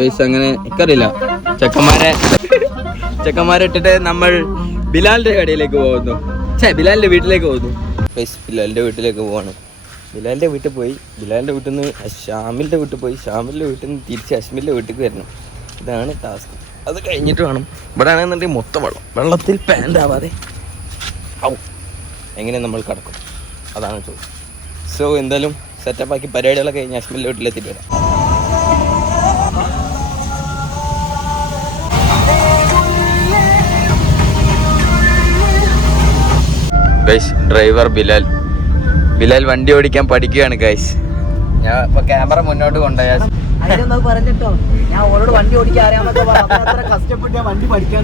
Guys അങ്ങനെ എനിക്കറിയില്ല. ചെക്കന്മാരെ ഇട്ടിട്ട് നമ്മൾ ബിലാലിന്റെ കടയിലേക്ക് പോകുന്നു. ബിലാലിന്റെ വീട്ടിലേക്ക് പോകുന്നു. ഗൈസ് ബിലാലിന്റെ വീട്ടിലേക്ക് പോവാണ്. ബിലാലിന്റെ വീട്ടിൽ പോയി, ബിലാലിന്റെ വീട്ടിൽ നിന്ന് ഷാമിലിന്റെ വീട്ടിൽ പോയി, ഷാമിലിന്റെ വീട്ടിൽ നിന്ന് തിരിച്ച് അശ്മിലിന്റെ വീട്ടിലേക്ക് വരണം. ഇതാണ് ടാസ്ക്. അത് കഴിഞ്ഞിട്ട് വേണം. ഇവിടെ ആണെന്നുണ്ടെങ്കിൽ മൊത്തം വെള്ളത്തിൽ പാൻ്റ് ആവാതെ എങ്ങനെ നമ്മൾ കിടക്കും, അതാണ് ചോദ്യം. സോ എന്തായാലും സെറ്റപ്പാക്കി പരിപാടികളൊക്കെ കഴിഞ്ഞ് അശ്മിലിന്റെ വീട്ടിലെത്തിയിട്ട് വരാം. ഗൈസ് ഡ്രൈവർ ബിലാൽ വണ്ടി ഓടിക്കാൻ പഠിക്കുകയാണ് ഗൈസ്. ഞാൻ ഇപ്പൊ ക്യാമറ മുന്നോട്ട് കൊണ്ടുപോയാ പറഞ്ഞിട്ടോ, ഞാൻ ഓരോട് വണ്ടി ഓടിക്കാൻ അറിയാമെന്നൊക്കെ പറഞ്ഞു. കഷ്ടപ്പെട്ട് ഞാൻ വണ്ടി പഠിക്കാൻ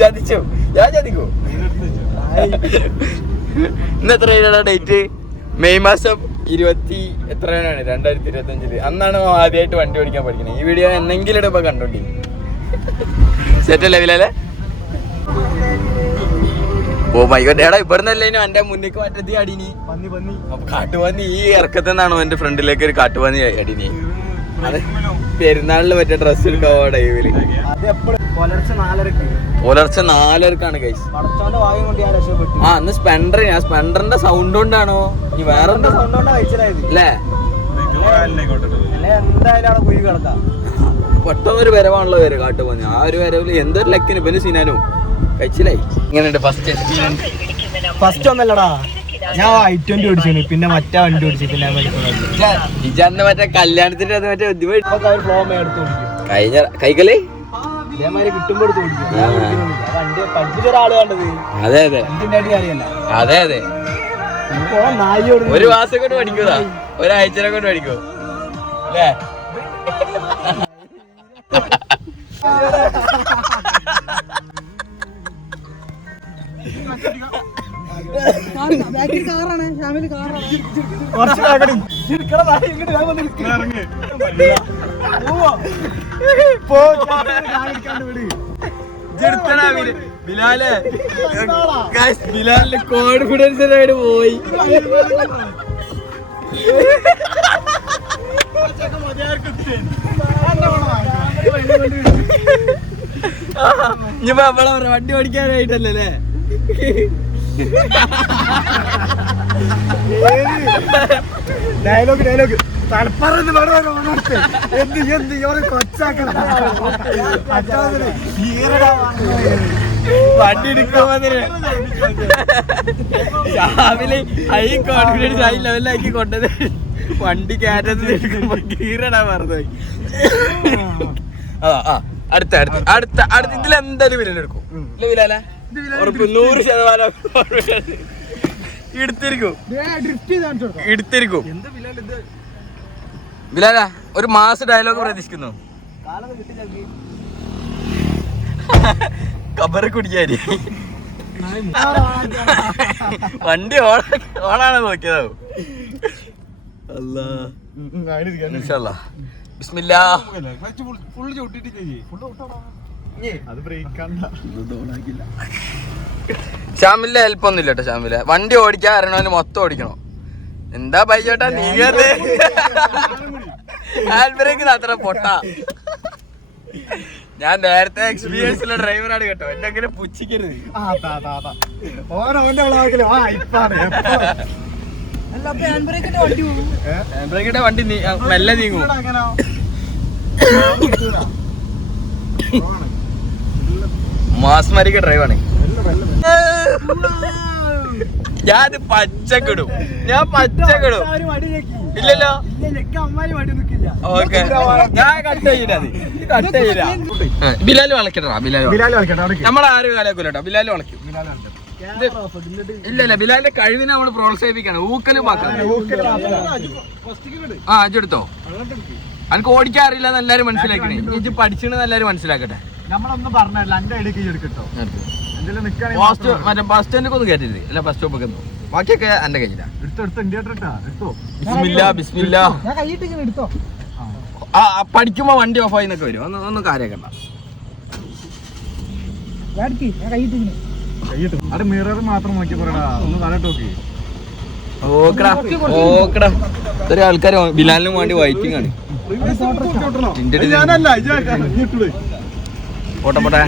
ചതിച്ചു. ഞാൻ ചതിക്കൂ. ഇന്ന് എത്ര ഡേറ്റ്? മെയ് മാസം 2025 അന്നാണ് ആദ്യമായിട്ട് വണ്ടി ഓടിക്കാൻ പഠിക്കുന്നത്. ഈ വീഡിയോ എന്നെങ്കിലും ഇപ്പൊ കണ്ടോണ്ടി. സെറ്റല്ലേ ബിലാലെ? Oh my God. എടാ ഇവിടുന്നല്ലേനും എന്റെ മുന്നിക്ക് മറ്റേ അടിനി കാട്ടുപന്നി. ഈ ഇറക്കത്തിൽ നിന്നാണോ എന്റെ ഫ്രണ്ടിലേക്ക് ഒരു കാട്ടുപന്നി അടിനി? അത് പെരുന്നാളില് മറ്റേ ഡ്രസ് എടുക്കാവോ ഡൈവില്? പുലർച്ചെ 4:00 ഗൈസ്. ആ അന്ന് സ്പെൻഡറിന്റെ സൗണ്ട് കൊണ്ടാണോ ഇനി വേറെ എന്താ സൗണ്ട് കൊണ്ടാ കഴിച്ചല്ലേ? പെട്ടെന്നൊരു വരവാണല്ലോ വരെ കാട്ടുപന്നി. ആ ഒരു വരവില് എന്തൊരു ലക്കിന് പിന്നെ സിനാനോ കഴിച്ചില്ലായി. ഇങ്ങനെയുണ്ട് ഫസ്റ്റ് എക്സ്പീരിയൻസ്? ഫസ്റ്റ് ഒന്നല്ലടാ, ഞാൻ i20 ഓടിച്ചു, പിന്നെ മറ്റേ വണ്ടി ഓടിച്ചു, പിന്നെ ഇജാന്റെ മറ്റേ കല്യാണത്തിന്റെ അത് മറ്റേ ഫ്ലോ എടുത്ത് ഓടിക്കും. കഴിഞ്ഞ കൈകളി ഇതേമാതിരി കിട്ടുമ്പോ എടുത്ത് ഓടിക്കും. വണ്ടി പഠിപ്പിച്ച ഒരാള് കണ്ടത്. അതെ അതെ അതെ അതെ. ഒരു മാസം കൊണ്ട് പഠിക്കൂതാ, ഒരാഴ്ചനെ കൊണ്ട് പഠിക്കൂ അല്ലേ? ബിലാലിന്റെ കോൺഫിഡൻസ് പോയി. ഇനിയിപ്പോ നമ്മളെ വണ്ടി ഓടിക്കാനായിട്ടല്ലേ? ഡയലോഗ് തലപ്പറന്ന് കൊച്ചാക്കണം. വണ്ടി എടുക്കുമ്പോ രാവിലെ ഹൈ കോൺഫിഡൻസ് ഹൈ ലെവലിലാക്കി കൊണ്ടത് വണ്ടി കയറ്റത്തിൽ എടുക്കുമ്പോ ഗീറടാ പറഞ്ഞത്. അടുത്ത ഇതിലെന്തായാലും ബിലാൽ എടുക്കും. ഇല്ല ബിലാല 100% എടുത്തിരിക്കും. ബിലാല ഒരു മാസ ഡയലോഗ് പ്രതീക്ഷിക്കുന്നു. കബറ് കുടിക്കാരി വണ്ടി ഓണാണ് നോക്കിയതാവും. ബിസ്മില്ലാ. ഷാമിലിന്റെ ഹെൽപ്പ് ഒന്നും ഇല്ല കേട്ടോ. ഷാമില വണ്ടി ഓടിക്കാൻ അറിയണവന് മൊത്തം ഓടിക്കണോ? എന്താ ബൈജേട്ടാ നീങ്ങാതെ? ഹാൻഡ് ബ്രേക്ക് അത്ര പൊട്ടാ. ഞാൻ നേരത്തെ എക്സ്പീരിയൻസ് ഉള്ള ഡ്രൈവറാണ് കേട്ടോ, എന്നെ അങ്ങനെ പുച്ഛിക്കരുത്. ഹാൻഡ് ബ്രേക്കിന്റെ വണ്ടി മെല്ലെ നീങ്ങും. മാസ്മരിക ഡ്രൈവാണ്. ഞാൻ പച്ചക്കിടും. ഇല്ലല്ലോ. ഓക്കെ ഞാൻ കട്ട് ചെയ്യില്ല. ബിലാല് വളക്കട്ടാ. നമ്മളെ ആരും കളിയാക്കൂലട്ടോ. ബിലാല് വളയ്ക്കും. ഇല്ല ബിലാലിന്റെ കഴിവിനെ നമ്മള് പ്രോത്സാഹിപ്പിക്കണം. ഊക്കല് അജെടുത്തോ. എനിക്ക് ഓടിക്കാൻ അറിയില്ല എന്ന് എല്ലാരും മനസ്സിലാക്കണേ. ഇജ്ജ് പഠിച്ചെന്ന് എല്ലാരും മനസ്സിലാക്കട്ടെ. നമ്മളൊന്നും പറഞ്ഞല്ല. എന്റെ ഐഡിയ എടുക്കട്ടോ. ബസ് സ്റ്റാൻഡിൽ ഒന്നും കയറ്റരുത്. അല്ല ബസ് സ്റ്റോപ്പൊക്കെ ബാക്കിയൊക്കെ എന്റെ കയ്യിലാ. പഠിക്കുമ്പോ വണ്ടി ഓഫ് ആയി എന്നൊക്കെ വരും. ഒന്നും കാര്യമാക്കണ്ട. മിറർ മാത്രം നോക്കി പറയടാ. ഒന്ന് കാലട്ട് നോക്കി. ഓക്കടാ ഇത്രയും ആൾക്കാർ ബിലാലിനും വേണ്ടി വൈറ്റിംഗ് ആണ്. പോട്ടെ പോട്ടെ.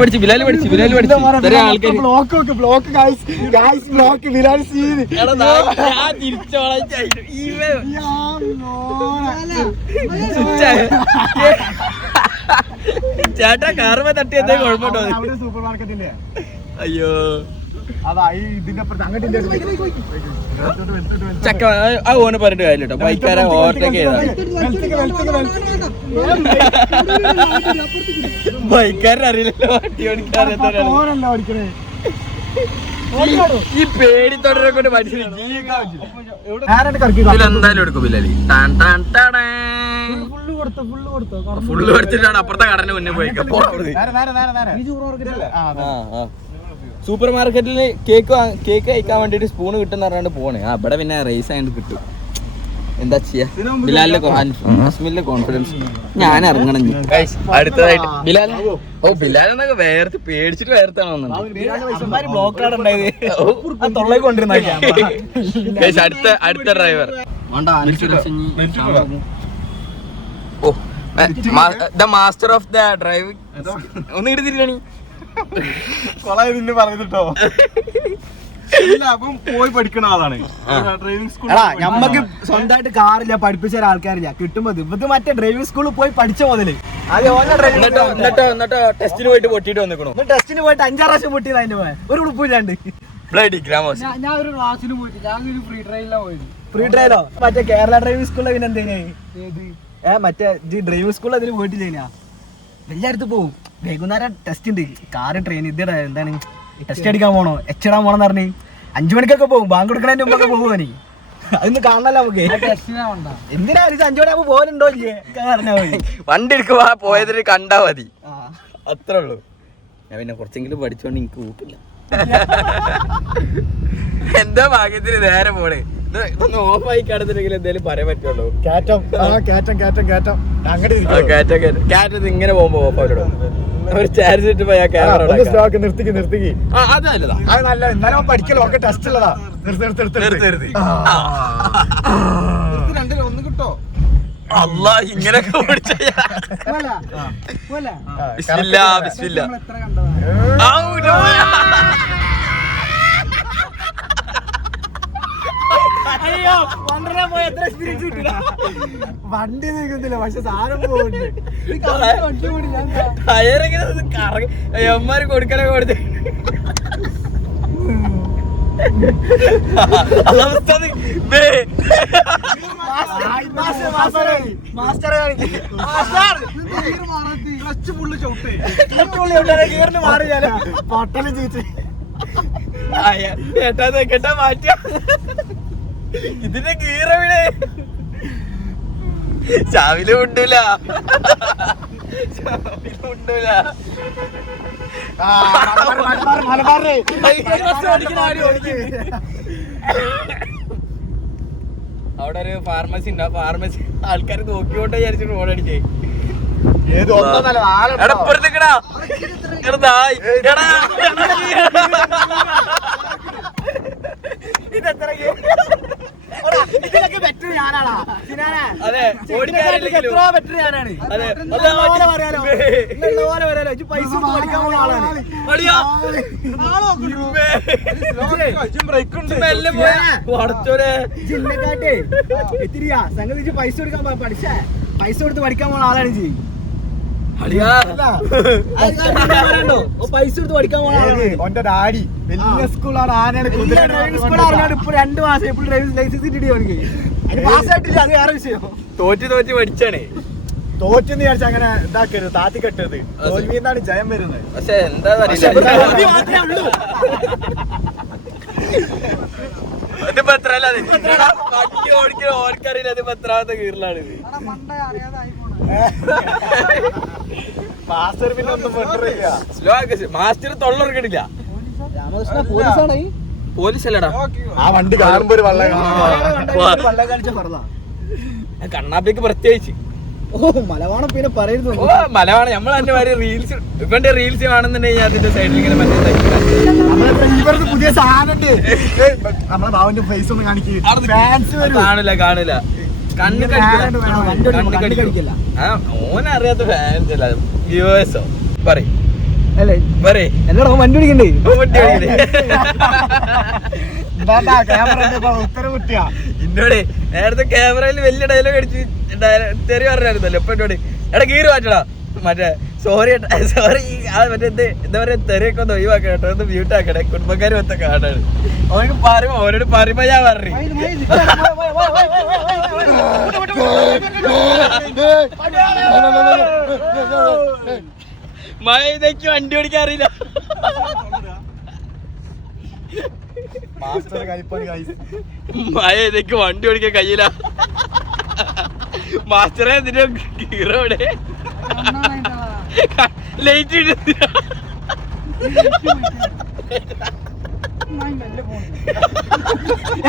പഠിച്ച് ബിലാല് പഠിച്ച് ഇത്രയും ആൾക്കാർ ചേട്ടാ കാറുമേ തട്ടി എന്തെങ്കിലും കുഴപ്പമുണ്ടോ? അയ്യോ ചക്ക ആ ഓന് പറഞ്ഞിട്ട് കാര്യമില്ല കേട്ടോ. ബൈക്കാരെ ഓവർടേക്ക് ചെയ്താ ബൈക്കാരൻ അറിയില്ലല്ലോ വണ്ടി ഓടിക്കാറിയ. ഈ പേടിത്തോടെ കൊണ്ട് മനുഷ്യന് ജീവിക്കാൻ പറ്റില്ല. എന്തായാലും എടുക്കും ബിലാലി. ഫുള്ള് കൊടുത്തിട്ടാണ് അപ്പുറത്തെ കടന്റെ മുന്നേ പോയിക്കാം. സൂപ്പർ മാർക്കറ്റിൽ കേക്ക് കഴിക്കാൻ വേണ്ടിട്ട് സ്പൂണ് കിട്ടുന്ന പറഞ്ഞാണ്ട് പോണേ. ഇവിടെ പിന്നെ റേസ് ആയിട്ട് കിട്ടും. എന്താ ചെയ്യാ? ബിലാലിന്റെ കോൺഫിഡൻസ് ഞാൻ ഇറങ്ങണം. അടുത്തതായിട്ട് ബിലാൽ ബിലാൽ എന്നൊക്കെ വേർത്ത് പേടിച്ചിട്ട് വേർത്താണോ അടുത്ത driver the master of the driving. ഒന്ന് എടുത്തിട്ടാണ് പറഞ്ഞിട്ടോ. പോയി പഠിക്കണ ആളാണ് ഡ്രൈവിംഗ് സ്കൂൾ. നമ്മക്ക് സ്വന്തമായിട്ട് കാറില്ല, പഠിപ്പിച്ച ഒരാൾക്കാരില്ല. കിട്ടുമ്പോ ഇത് മറ്റേ ഡ്രൈവിംഗ് സ്കൂളിൽ പോയി പഠിച്ച മുതല് എന്നിട്ടോ ടെസ്റ്റിന് പോയിട്ട് പൊട്ടിട്ട് വന്നിക്കണോ? ടെസ്റ്റിന് പോയിട്ട് 5-6 പ്രാവശ്യം പൊട്ടിയത് അതിന്റെ പോയ ഒരു ഉടുപ്പില്ലാണ്ട്. ഞാൻ ഒരു ക്ലാസ്സിന് പോയിട്ട് ഞാൻ ഒരു ഫ്രീ ട്രയലിലാണ് പോയത്. ഫ്രീ ട്രയലോ? മറ്റേ കേരള ഡ്രൈവിംഗ് സ്കൂളിൽ പിന്നെ എന്തേനാ മറ്റേ ഡ്രൈവിംഗ് സ്കൂളിൽ അതിന് പോയിട്ടില്ല. എല്ലായിടത്തും പോവും. വൈകുന്നേരം ടെസ്റ്റ് ഉണ്ട്. കാറ് ട്രെയിൻ ഇത് എന്താണ് ടെസ്റ്റ് അടിക്കാൻ പോണോ, എച്ചിടാൻ പോണെന്ന് പറഞ്ഞ് 5 മണിക്കൊക്കെ പോകും. ബാങ്ക് കൊടുക്കണതിന്റെ മുമ്പൊക്കെ പോകുവാനി. അതൊന്നും കാണണല്ലോ നമുക്ക്. എന്തിനാ 5 മണിയാകുമ്പോ പോലുണ്ടോ ഇല്ലേ പറഞ്ഞാ മതി. വണ്ടി എടുക്കുക പോയതിൽ കണ്ടാ മതി, അത്രേ ഉള്ളൂ. ഞാൻ പിന്നെ കുറച്ചെങ്കിലും പഠിച്ചോണ്ട് എനിക്ക് കൂട്ടില്ല. എന്താ ഭാഗ്യത്തിന് നേരെ പോണേ. ഇതൊന്ന് ഓഫായി കിടന്നിട്ടെങ്കിൽ എന്തായാലും പറയാൻ പറ്റുള്ളൂ. കാറ്റത്ത് ഇങ്ങനെ പോകുമ്പോ ഓഫായിട്ടോ ഒരു ചാർജ് ഇട്ട് പോയാ ക്യാമറ നിർത്തിക്ക്. അത് നല്ലതാ. അത് നല്ല എന്നാലും പഠിക്കലോ ഒക്കെ ടെസ്റ്റ് ഉള്ളതാ. ഒന്ന് കിട്ടോ അല്ലാ ഇങ്ങനെയൊക്കെ ഓടിച്ച വണ്ടി നീക്കുന്നില്ല, പക്ഷെ സാധനം പോകുന്നുണ്ട്. ടയറിങ്ങനെ കറങ്ങി എമ്മാര് കൊടുക്കണൊക്കെ കൊടുത്ത് പൊട്ടല് ചീച്ച് കേട്ടാ മാറ്റിയ ഇതിന്റെ ഗീറവിടെ ചാവില് ഉണ്ടൂല. അവിടെ ഒരു ഫാർമസി ഉണ്ട്. ആ ഫാർമസി ആൾക്കാർ നോക്കിക്കോട്ടെ വിചാരിച്ചിട്ട് റോഡ് അടിച്ചേ. എടപ്പുറത്തേക്കടാ ഇതെത്ര ഇതിലൊക്കെ ബെറ്റർ ഞാനാടാ. അതെ ഓടിക്കാറില്ലെങ്കിലും ബെറ്റർ ഞാനാണ്. അതെ പറയാലോ പൈസ പഠിക്കാൻ പോകുന്ന ആളാണ്. ജില്ലക്കാട്ടെ എത്തിരിയാ സംഗതി പൈസ കൊടുക്കാൻ പഠിച്ച പൈസ കൊടുത്ത് പഠിക്കാൻ പോകുന്ന ആളാണ് ചെയ്യും. പൈസ കൊടുത്ത് പഠിക്കാൻ പോകുന്ന ഡാഡി വലിയ സ്കൂളാണ്. ആനയാണ് ഇപ്പൊ 2 മാസം ഇപ്പോൾ ഡ്രൈവിംഗ് ലൈസൻസ് കിട്ടിയിട്ട് പാസ്സായിട്ടില്ല. അത് വേറെ വിഷയം. തോറ്റ് പഠിച്ചാണ്. തോറ്റെന്ന് വിചാരിച്ച അങ്ങനെ ഇതാക്കരുത്, താത്തി കെട്ടരുത്. തോൽവിന്നാണ് ജയം വരുന്നത്. പക്ഷെ എന്താ ഇതിപ്പോ എത്ര വണ്ടി ഓടിക്കണ ഓർക്കറിയില്ല. ഇതിപ്പോ എത്രാമത്തെ കീറിലാണ് ഇത്. മാസ്റ്റർ പിന്നെ ഒന്നും സ്ലോ മാസ്റ്റർ തൊള്ളർക്കണില്ല. പോലീസല്ലടാ ആ വണ്ടി കാണുമ്പോ ഒരു വെള്ളം കാണിച്ച പറഞ്ഞ കണ്ണാപ്പിക്ക് പ്രത്യേകിച്ച് ഓ മലവാണം പിന്നെ പറയരുത്. ഓ മലവാണ് നമ്മൾ അതിന്റെ മാതിരി റീൽസ് ഇവന്റെ റീൽസ് കാണുന്നുണ്ടെങ്കിൽ അതിന്റെ സൈഡിൽ ഇങ്ങനെ മറ്റേ ഇവർക്ക് പുതിയ സാധനം നമ്മളെ ബാബുന്റെ ഫേസ് ഒന്ന് കാണിക്കില്ല കാണില്ല കണ്ണ് കടിക്കില്ല. ഓനറിയാത്ത ഫാൻസ് അല്ല വ്യൂവേഴ്സോ പറയും അല്ലേ പറയേ എന്നോട് വണ്ടി പിടിക്കണ്ടേ? എന്നോട് നേരത്തെ ക്യാമറയിൽ വലിയ ഡയലോഗ് അടിച്ച് തെറി പറഞ്ഞായിരുന്നല്ലോ. ഇപ്പൊ എന്നോട് എടാ ഗീറ് മാറ്റടാ മറ്റേ സോറി മറ്റേ എന്താ പറയാ തെറിയൊക്കെ ഒന്ന് ഒഴിവാക്കണം കേട്ടോ, ഒന്ന് മ്യൂട്ട് ആക്കണേ, കുടുംബക്കാർ മൊത്തം കാണാണ്. അവനക്ക് പറയുമ്പോ അവനോട് പറയുമ്പോ ഞാൻ പറഞ്ഞു മഴക്ക് വണ്ടി ഓടിക്കാൻ അറിയില്ല. മഴക്ക് വണ്ടി ഓടിക്കാൻ കഴിയില്ല. മാസ്റ്ററെ എന്തിന്റെ ഗീറോടെ ലൈറ്റ്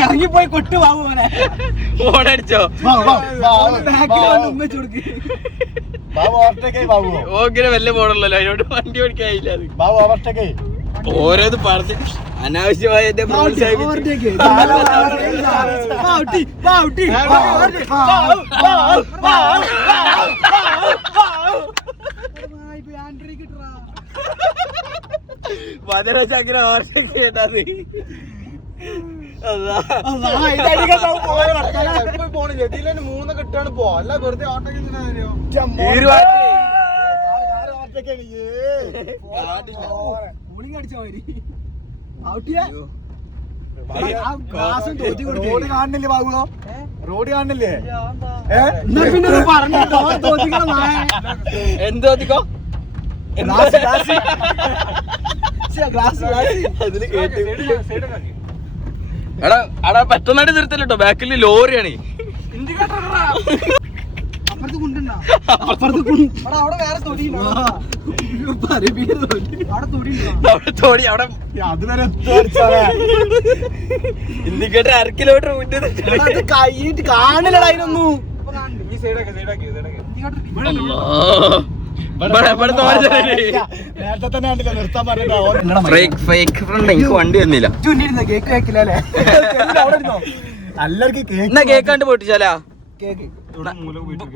ഇറങ്ങിപ്പോയി കൊട്ടു ബാബു ഓടടിച്ചോ? ഓങ്ങനെ വല്ല പോണല്ലോ, അതിനോട് വണ്ടി ഓടിക്കാൻ കഴിയില്ല. ഓരോന്ന് പറഞ്ഞ് അനാവശ്യമായ എന്റെ മധുരശാക്കിനെ ഓർമ്മ കേട്ടത് മൂന്ന് കെട്ടാണ് പോ അല്ല വെറുതെ ഓട്ടോക്ക് റോഡ് കാണുന്നില്ലേ ബാബുവോ? റോഡ് കാണുന്നില്ലേ? എന്തോതിക്കോ എടാ പെട്ടെന്നായിട്ട് നിർത്തല്ലോ, ബാക്കിൽ ലോറിയാണ്. ഇൻഡിക്കേറ്റർ 1 കിലോമീറ്റർ മുന്നേ കൈയിട്ട് കാണില്ലടാ അതിനൊന്നും. എനിക്ക് വണ്ടി വന്നില്ല. എന്നാ കേക്കാണ്ട് പൊട്ടിച്ചാലാ?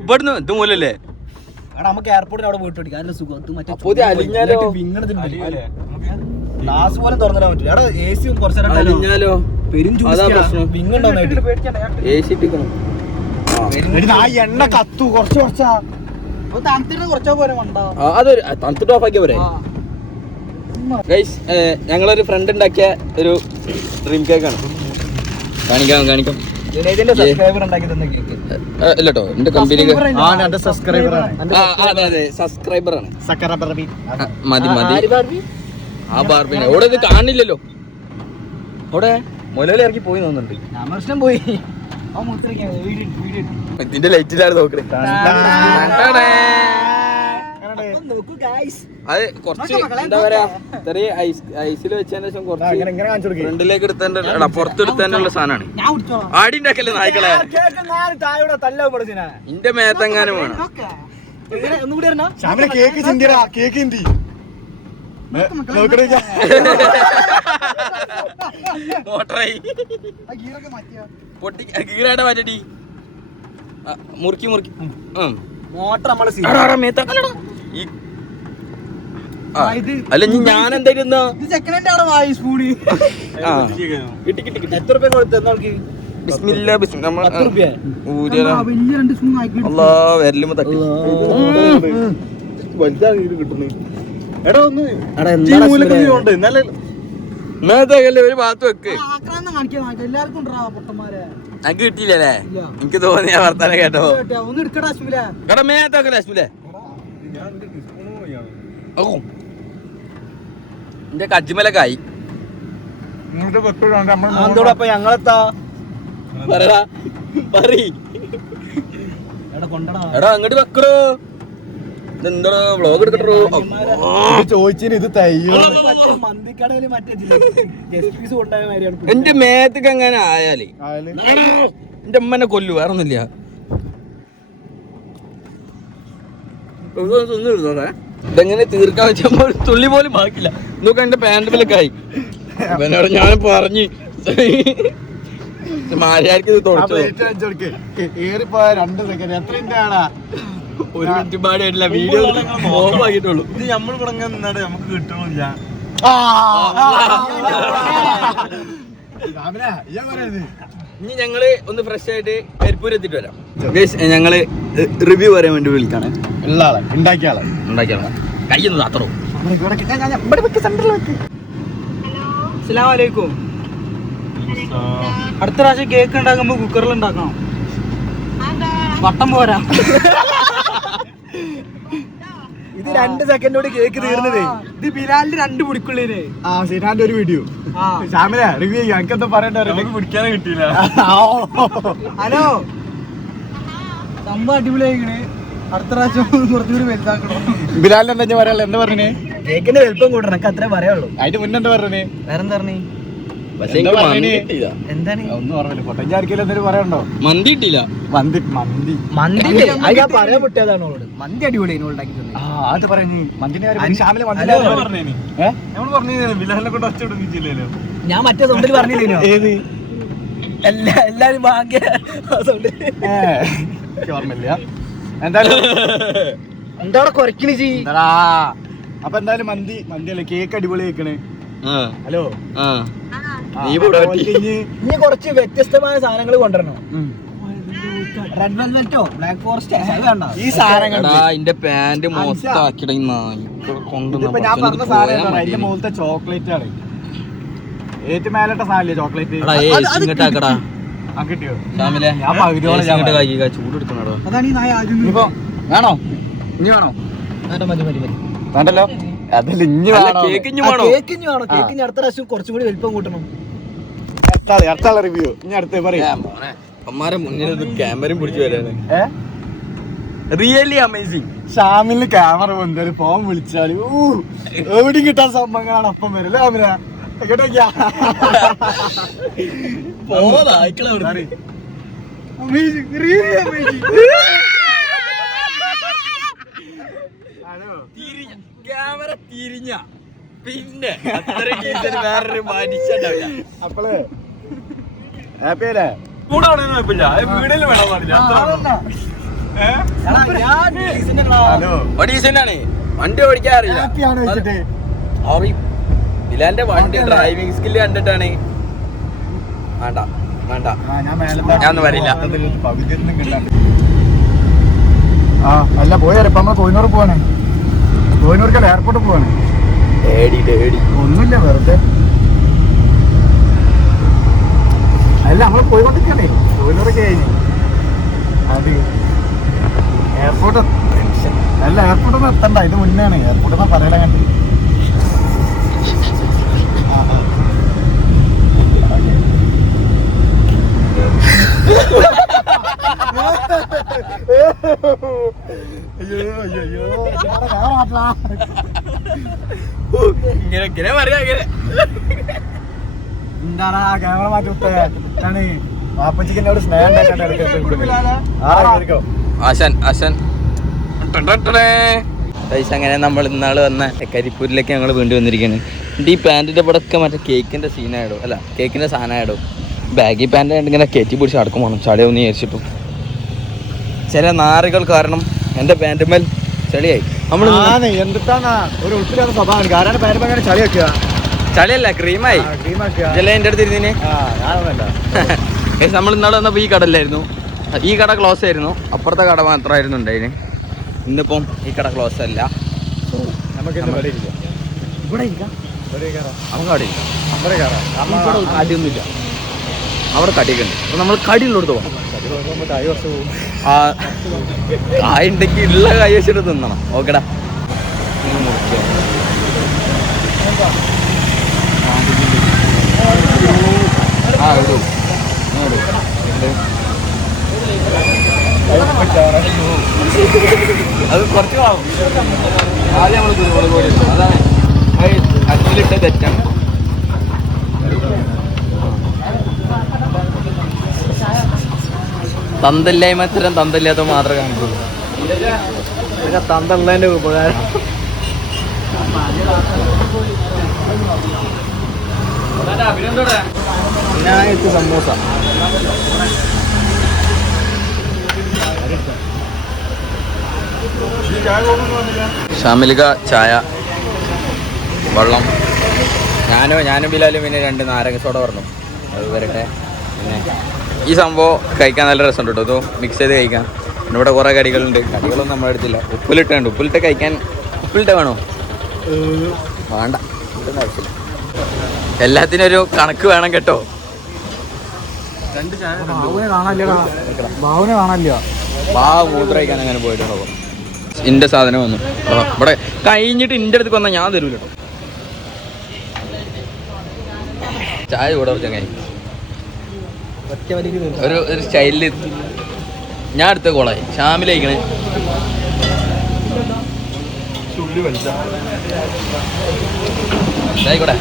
ഇവിടുന്ന് ഇത് മൂലല്ലേ? നമുക്ക് എയർപോർട്ടിൽ അവിടെ പോയിട്ട് പഠിക്കാം. അതിന്റെ സുഖം ഗ്ലാസ് പോലും തുറന്നിടാൻ പറ്റില്ല. അവിടെ എ സി അലിഞ്ഞാലോ? പെരും എണ്ണ കത്തു കുറച്ച് കുറച്ചാ തണുത്തിട്ട് കുറച്ചോ പോലെ ഉണ്ടാവും. അതൊരു തണുത്തിട്ട് ഓഫാക്കിയ പോരെ. ഗൈസ് ഞങ്ങളൊരു ഫ്രണ്ട് ഉണ്ടാക്കിയ ഒരു ഡ്രീം കേക്കാണ്. കാണിക്കാം ഇല്ലട്ടോ എന്റെ കമ്പനി സബ്സ്ക്രൈബറാണ്. മതി ആ ബാർബിനെ അവിടെ ഇത് കാണില്ലല്ലോ. അവിടെ മുലയിൽ ഇറക്കി പോയി തോന്നുന്നുണ്ട്. പോയി ഇതിന്റെ ലൈറ്റിലാണ് നോക്കണേ. അത് കുറച്ച് എന്താ പറയാ ചെറിയ ഐസിൽ വെച്ചതിന് ശേഷം കുറച്ച് ഫ്രണ്ടിലേക്ക് എടുത്തതിന്റെ പുറത്തെടുത്തതിന്റെ ഉള്ള സാധനമാണ്. ആടിണ്ടാക്കല്ലേ നായ്ക്കളെ? ഇന്റെ മേത്തെങ്ങാനും വേണം. കേക്ക് ചിന്തിടാ, കേക്ക് ചിന്തി മോട്ടറായി പൊട്ടി ഗീറാടെ മാറ്റടി മുറുക്കി മോട്ടർ നമ്മള് അല്ല ഞാൻ എന്തായിരുന്നു എത്ര രൂപ കൊടുത്തു? വരലുമ്പോ തട്ടി മേത്തല്ലേ ഒരു ഭാഗത്ത് വെക്ക്. എനിക്ക് കിട്ടിയില്ലേ? എനിക്ക് തോന്നിയ വർത്താനം കേട്ടോ. എടാ മേത്തല്ലേ അശ്മിലെ എന്റെ കജ്ജിമലക്കായി ഞങ്ങളെത്താ എടാ അങ്ങോട്ട് വെക്കടോ. ഇതെന്താ വ്ളോഗ് എടുക്കട്ടോ? ചോദിച്ചിന് ഇത് തയ്യോ മന്തിക്കടയില് മറ്റേ പീസ് കൊണ്ടായ മാതിരിയാണ്. എന്റെ മേത്തേക്ക് എങ്ങനെ ആയാലേ എന്റെ അമ്മനെ കൊല്ലു, വേറെ ഒന്നുമില്ല. ഇതെങ്ങനെ തീർക്കാൻ വെച്ചപ്പോൾ തുള്ളി പോലും ബാക്കില്ല. നോക്ക എന്റെ പാൻറ്റിലൊക്കെ ആയി. അവനോട് ഞാൻ പറഞ്ഞ് മാരിയാർക്ക് ഇത് തുടച്ചു. ഏറിപ്പോയ 2 സെക്കൻഡ് എത്ര ഒരു മിനിറ്റ് പാടിയായിട്ടില്ല, വീഡിയോ ഓഫ് ആക്കിയിട്ടുള്ളൂ. ഇത് നമ്മൾ തുടങ്ങാൻ നിന്നാണ് നമുക്ക് കിട്ടണില്ല. ഇനി ഞങ്ങള് ഒന്ന് ഫ്രഷ് ആയിട്ട് കരിപ്പൂർ എത്തിയിട്ട് വരാം. ഞങ്ങള് റിവ്യൂ പറയാൻ വേണ്ടി വിളിക്കാണ്. ഉള്ള ആളെ ഉണ്ടാക്കിയ ആളെ കയ്യൊന്ന് താത്തറോ. അസ്സലാമലൈക്കും. അടുത്ത പ്രാവശ്യം കേക്ക് ഉണ്ടാക്കുമ്പോ കുക്കറിൽ ഉണ്ടാക്കണം. വട്ടം പോരാ. ഇത് 2 സെക്കൻഡോട് കേക്ക് തീർന്നത്. ഇത് ബിലാലിന്റെ 2 പിടിക്കുള്ളേന്. സിനാന്റെ ഒരു വീഡിയോ ശ്യാമിലെ റിവ്യൂ ചെയ്യാം. എനിക്കെന്താ പറയണ്ട, പിടിക്കാനേ കിട്ടിയില്ല. ഹലോ, സംഭവം അടിപൊളിയായിക്കണ്. അടുത്ത പ്രാവശ്യം കുറച്ചുകൂടി വലുതാക്കണം. ബിലാലിന് എന്താ പറയാ? എന്താ പറഞ്ഞേ? കേക്കിന്റെ വലുപ്പം കൂട്ടണം, എനിക്ക് അത്രേ പറയാനുള്ളൂ. അതിന്റെ മുന്നേ എന്താ പറഞ്ഞേ? വേറെന്താ പറഞ്ഞേ? എന്താണ് ഒന്നും ഓർമ്മയില്ല. പൊട്ടഞ്ചാരിക്കലും എന്തെങ്കിലും പറയണ്ടോ? മന്തി കിട്ടിയില്ല. മന്തി പറയാൻ പറ്റാതാണ്. മന്തി അടിപൊളി ഉണ്ടാക്കി തന്നെ. അത് പറഞ്ഞു മന്തിന്റെ കാര്യം. ശ്യാമിലെ ബിലാലിനെ കൊണ്ട് ഒച്ചോടിച്ചില്ലല്ലോ. ഞാൻ മറ്റേ സൗണ്ടിൽ പറഞ്ഞില്ലേനോ? ഏത്? എല്ലാരും ഭാഗ്യ ഓർമ്മയില്ല. എന്തായാലും എന്താ കുറയ്ക്കണ ചെയ്. അപ്പൊ എന്തായാലും മന്തി അല്ലേ, കേക്ക് അടിപൊളി കേക്കണ്. ഹലോ, ഇനി കുറച്ച് വ്യത്യസ്തമായ സാധനങ്ങൾ കൊണ്ടുവരണം. റെഡ് വെൽവെറ്റോ ബ്ലാക്ക് ഫോറസ്റ്റ് വേണ്ട. ഈ സാധനങ്ങൾ എന്റെ പാന്റ് മൊത്തം ഞാൻ പറഞ്ഞ സാധനം അതിന്റെ മുകളിലത്തെ ചോക്ലേറ്റ് ആണ്. ഏറ്റവും മേലട്ട സാധനല്ലേ ചോക്ലേറ്റ്. കിട്ടിയോ? ഞാൻ പകുതിയോളം ചൂടെടുക്കണോ? അതാണ് ഈ നായ ആദ്യം. ഇപ്പൊ വേണോ? ഇനി വേണോ? വേണ്ടല്ലോ. അതല്ല ഇനി വേണോ? കേക്കിഞ്ഞ് വേണോ? കേക്കിഞ്ഞ് അടുത്ത പ്രാവശ്യം കുറച്ചും കൂടി വലിപ്പം കൂട്ടണം. അടുത്ത റിവ്യൂ ഇനി അടുത്ത് പറയാം. അമ്മാരെ മുന്നിൽ ക്യാമറയും പിടിച്ചു വരാണ്. Really amazing. ഷാമിലിന് ക്യാമറ വന്നാല് ഫോൺ വിളിച്ചാല് എവിടെയും കിട്ടാൻ സംഭവങ്ങളാണ് അപ്പം വരല്ലേ. അമര കേട്ടോക്കിയാ ക്യാമറ തിരിഞ്ഞ പിന്നെ വേറൊരു മനുഷ്യണ്ടാവില്ല. അപ്പളേ ഹാപ്പിയല്ലേ? വീടില് വേണം ഒഡീസനാണ്. വണ്ടി ഓടിക്കാൻ അറിയില്ല. ബിലാലിന്റെ വണ്ടി ഡ്രൈവിംഗ് സ്കില്ല് കണ്ടിട്ടാണ്. വേണ്ട ഞാനൊന്നും വരില്ല. അല്ല പോയാ ഇപ്പൊ നമ്മള് കോഹിനൂർ പോവാണ്. കോഹിനൂർക്കല്ല എയർപോർട്ടിൽ പോവാണ്. ഒന്നുമില്ല, വെറുതെ. അല്ല നമ്മള് പോയിക്കൊണ്ടിരിക്കണ്ടേ കോഹിനൂറൊക്കെ കഴിഞ്ഞ്. അത് എയർപോർട്ട് അല്ല, എയർപോർട്ടൊന്നും എത്തണ്ട, ഇത് മുന്നാണ്. എയർപോർട്ടൊന്നും പറയല കണ്ട്. എന്താണ് ക്യാമറ മാറ്റി വിട്ടേ? വാപ്പച്ചിക്ക് എന്നോട് സ്നേഹം അങ്ങനെ നമ്മൾ ഇന്നാള് വന്ന കരിപ്പൂരിലേക്ക് ഞങ്ങൾ വേണ്ടി വന്നിരിക്കുകയാണ്. ഈ പാൻറ്റിന്റെ ഇവിടെ ഒക്കെ മറ്റേ കേക്കിന്റെ സീനായിടും, അല്ല കേക്കിന്റെ സാധനമായിടും. ബാഗി പാൻറ് ഇങ്ങനെ കയറ്റി പിടിച്ച് അടക്കം വേണം, ചളിയൊന്നും വിചാരിച്ചിട്ടു. ചില നാറുകൾ കാരണം എൻ്റെ പാൻറ്റുമേൽ ചളിയായി. നമ്മൾ എന്താണ് ഒരു ഉൾപ്പില്ലാത്ത സ്വഭാവമാണ്. കാരണം പാൻറ് ചളി വെക്കുക. ചളിയല്ല, ക്രീമായി. ഇതല്ലേ എൻ്റെ അടുത്ത് ഇരുന്നിന്. നമ്മൾ ഇന്നാളെ വന്നപ്പോൾ ഈ കടയിലായിരുന്നു. ഈ കട ക്ലോസ് ആയിരുന്നു, അപ്പുറത്തെ കട മാത്രമായിരുന്നു ഉണ്ടായിന്. ഇന്നിപ്പം ഈ കട ക്ലോസ് അല്ല. നമുക്ക് കടിയൊന്നുമില്ല, അവിടെ കടിയൊക്കെ ഉണ്ട്. അപ്പം നമ്മൾ കടിയുള്ളടത്ത് പോകണം. കായ ഉണ്ടെങ്കിൽ ഉള്ള കൈ വെച്ചിട്ട് തിന്നണം. ഓക്കെടാ. ഇടും അത് കുറച്ച് ആവും. ആദ്യം നമ്മൾ കുരുമുളക് പൊടി ഇടും. അതാണ് അച്ഛലിട്ട തെറ്റാണ്. തന്തല്ലായ്മ ഇത്തരം തന്തല്ലാത്ത മാത്രമേ കാണിക്കുള്ളൂ. തന്തള്ളതിന്റെ ഉപകാരം. പിന്നെ സമൂസ. ഷാമിലിക ചായ, വെള്ളം, ഞാനും ബിലാലും പിന്നെ 2 നാരങ്ങ സോഡ പറഞ്ഞു. അത് വരട്ടെ. പിന്നെ ഈ സംഭവം കഴിക്കാൻ നല്ല രസമുണ്ട് കേട്ടോ. ഇത് മിക്സ് ചെയ്ത് കഴിക്കാം. പിന്നെ ഇവിടെ കുറേ കടികളുണ്ട്. കടികളൊന്നും നമ്മളെ അടുത്തില്ല. ഉപ്പിലിട്ടുണ്ട്. ഉപ്പിലിട്ട് കഴിക്കാൻ ഉപ്പിലിട്ട വേണോ? വേണ്ട, ഇതൊന്നും ആവശ്യമില്ല. എല്ലാത്തിനും ഒരു കണക്ക് വേണം കേട്ടോ. മൂത്ര കഴിക്കാൻ അങ്ങനെ പോയിട്ടുണ്ടോ? ഇന്റെ സാധനം വന്നു. ഇവിടെ കഴിഞ്ഞിട്ട് ഇന്റെ അടുത്ത് വന്നാൽ ഞാൻ തരൂല കേട്ടോ. ചായ കൂടെ ചങ്ങായി ഒരു സ്റ്റൈലിൽ ഞാൻ അടുത്ത കോളായി. ഷാമിലേക്കണേ ആയിക്കോട്ടെ.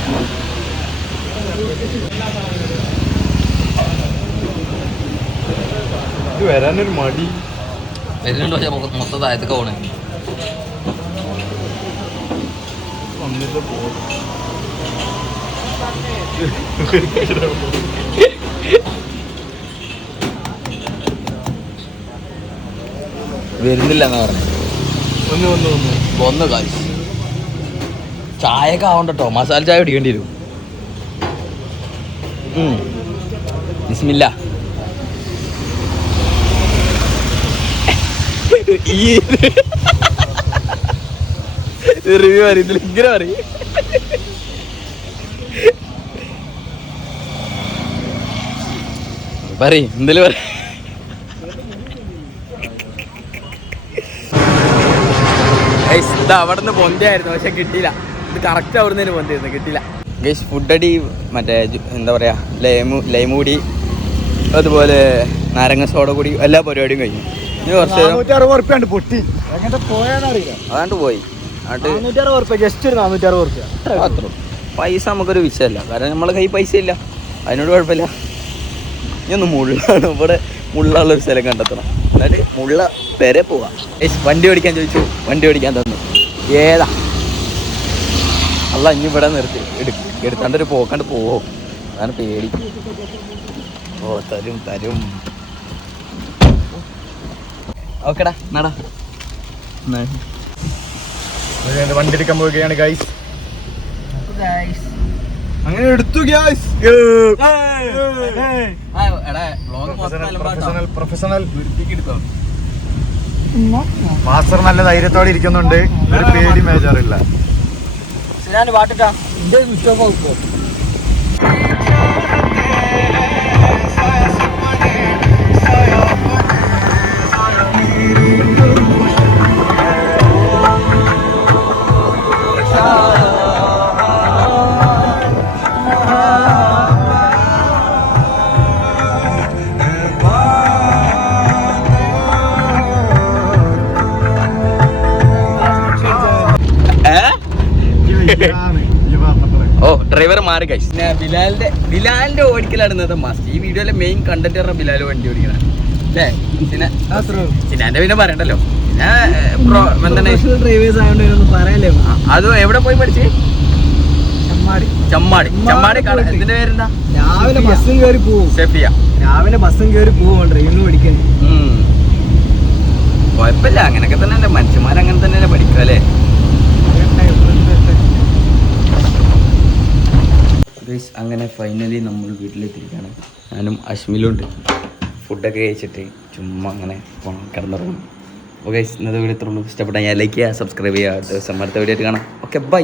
വരാനൊരു മടി വരുന്നുണ്ടോ? പക്ഷെ മൊത്തം താഴത്തൊക്കെ പോണേ. വരുന്നില്ല എന്നാ പറഞ്ഞു. ഒന്ന് കാശ് ചായയൊക്കെ ആവണ്ട കേട്ടോ. മസാല ചായ കുടിക്കേണ്ടി വരും. ബിസ്മില്ലാ. റിവ്യൂ അറിയത്തില്ല, ഇങ്ങനെ പറയും. പറയും എന്തേലും പറ. ഇത് അവിടെ നിന്ന് പൊന്തയായിരുന്നു, പക്ഷെ കിട്ടിയില്ല. ഇത് കറക്റ്റ് അവിടെ നിന്ന് പൊന്തയായിരുന്നു, കിട്ടിയില്ല. ഗൈസ് ഫുഡ് അടി മറ്റേ എന്താ പറയാ ലൈമൂടി അതുപോലെ നാരങ്ങ സോഡ കൂടി എല്ലാ പരിപാടിയും കഴിഞ്ഞു. ഇനി കുറച്ച് പൊട്ടി അതാണ്ട് പോയി. ജസ്റ്റ് ഒരു 460 അത്ര പൈസ നമുക്കൊരു വിഷയമല്ല. കാരണം നമ്മളെ കയ്യിൽ പൈസ ഇല്ല, അതിനോട് കുഴപ്പമില്ല. ഇനി ഒന്ന് മുള്ളാണ്. ഇവിടെ മുള്ളുള്ളൊരു സ്ഥലം കണ്ടെത്തണം. എന്നിട്ട് മുള്ള പെരെ പോവാം. വണ്ടി ഓടിക്കാൻ ചോദിച്ചു, വണ്ടി ഓടിക്കാൻ തന്നു. ഏതാ അല്ല ഇനി ഇവിടെ നിർത്തി എടുക്കാണ്ടൊരു പോക്കാണ്ട് പോവോ? അതാണ് പേടി. ഓ തരും ഓക്കെടാ നടാ. വണ്ടി എടുക്കാൻ പോവുകയാണ് ഗൈസ്. അങ്ങനെ എടുത്തു ഗൈസ്. പ്രൊഫഷണൽ മാസ്റ്റർ നല്ല ധൈര്യത്തോടെ ഇരിക്കുന്നുണ്ട്. ഒരു പേടി മേജറില്ല. ഞാൻ പാട്ടിട്ടാ എന്റെ സ്വിച്ച് ഓഫ് ആവും. ഓ ഡ്രൈവർ മാറി കഴിച്ചു. പിന്നെ ബിലാലിന്റെ ഓടിക്കലാണ് ഇന്നത്തെ മാസ്റ്റ്. ഈ വീഡിയോയിലെ മെയിൻ കണ്ടന്റ് പറഞ്ഞ ബിലാൽ വണ്ടി ഓടിക്കണം അല്ലേ? ചിന്നാന്റെ പിന്നെ പറയണ്ടല്ലോ. ഡ്രൈവേഴ്സ് ആയതുകൊണ്ട് പറയല്ലേ. അത് എവിടെ പോയി പഠിച്ച്? ചമ്മാടി ഇതിന്റെ പേരെന്താ? രാവിലെ ബസ്സും കയറി പോവും. ഷെഫിയ രാവിലെ ബസ്സും കയറി പോവും ഡ്രൈവിംഗ് പഠിക്കാൻ. കുഴപ്പമില്ല, അങ്ങനെയൊക്കെ തന്നെ മനുഷ്യന്മാരങ്ങനെ തന്നെ പഠിക്കുക അല്ലേ? അങ്ങനെ ഫൈനലി നമ്മൾ വീട്ടിലെത്തിയിരിക്കുകയാണ്. ഞാനും അശ്മിലും ഉണ്ട്. ഫുഡൊക്കെ കഴിച്ചിട്ട് ചുമ്മാ അങ്ങനെ കിടന്നുറങ്ങണം. ഓക്കെ, ഇന്നത്തെ വീഡിയോ ഇത്രയുള്ളൂ. ഇഷ്ടപ്പെട്ടാൽ ഞാൻ ലൈക്ക് ചെയ്യുക, സബ്സ്ക്രൈബ് ചെയ്യുക. ദിവസം അടുത്ത വീഡിയോ ആയിട്ട് കാണാം. Okay bye.